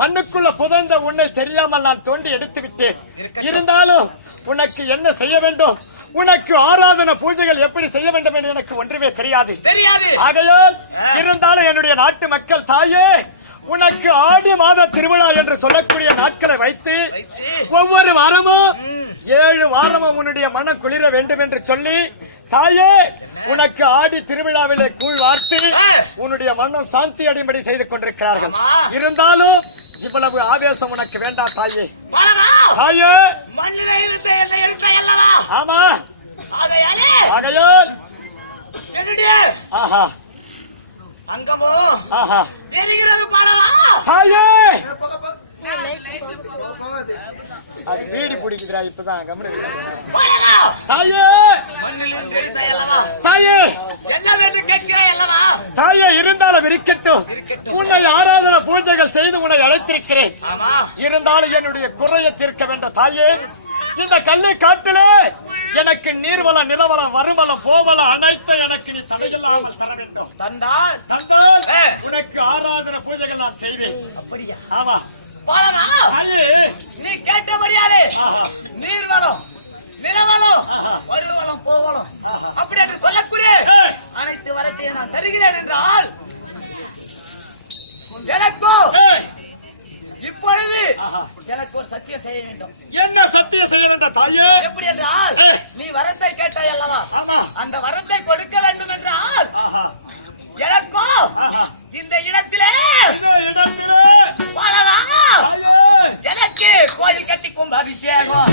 மண்ணுக்குள்ள புதைந்த உன்னை தெரியாமல் நான் தோண்டி எடுத்து விட்டேன். இருந்தாலும் உனக்கு என்ன செய்ய வேண்டும், உனக்கு ஆராதனை பூஜைகள் எப்படி செய்ய வேண்டும் என்று எனக்கு ஒன்றுமே தெரியாது. ஆகையால் இருந்தாலும் என்னுடைய நாட்டு மக்கள் தாயே, உனக்கு ஆடி மாத திருவிழா என்று சொல்லக்கூடிய நாட்களை வைத்து ஒவ்வொரு வாரமும் 7 வாரமும் உன்னுடைய மனம் குளிர வேண்டும் என்று சொல்லி தாயே, உனக்கு ஆடி திருவிழாவிலே கூழ் வார்த்து உன்னுடைய மனம் சாந்தி அடைம்படி செய்து கொண்டிருக்கிறார்கள். இருந்தாலும் இவ்வளவு ஆவேசம் உனக்கு வேண்டாம் தாயே. தாயே, ஆமா, ஆகையால் ஆஹா அங்கமோ ஆஹா தெரிகிறது பாலவா தாயே, அது வீடி பிடிக்குதுடா இப்பதான் கம்முனு. தாயே, தாயே, தாயே, இருந்தாலும் இருக்கட்டும். உன்னை ஆராதனை பூஜைகள் செய்து உன்னை அழைத்திருக்கிறேன். இருந்தாலும் என்னுடைய குறையை தீர்க்க வேண்டும் தாயே. இந்த கல்லை காட்டிலே எனக்கு நீர்வளம், நிலவளம், வருவளம், போவளம் அனைத்து எனக்கு நீ தடையில்லாமல் தர வேண்டும். தந்தால் உனக்கு ஆராதனை பூஜைகள் நான் செய்வேன். அப்படியா? ஆமா. நீ கேட்டபடியாலே நீர்வளம், நிலவளம், வருவளம், போவளம் அப்படி என்று சொல்லக்கூடிய அனைத்து வரத்தையும் நான் தருகிறேன் என்றால் எனக்கோ இப்பொழுது எனக்கு ஒரு சத்தியம் செய்ய வேண்டும். என்ன சத்தியம் செய்ய வேண்டும் தாயே? எப்படி என்றால் நீ வரத்தை கேட்டாய் அல்லவா, அந்த வரத்தை கொடுக்க வேண்டும் என்றால் எனக்கோ இந்த இடத்திலே எனக்கு கோயில் கட்டி கும்ப அபிஷேகம்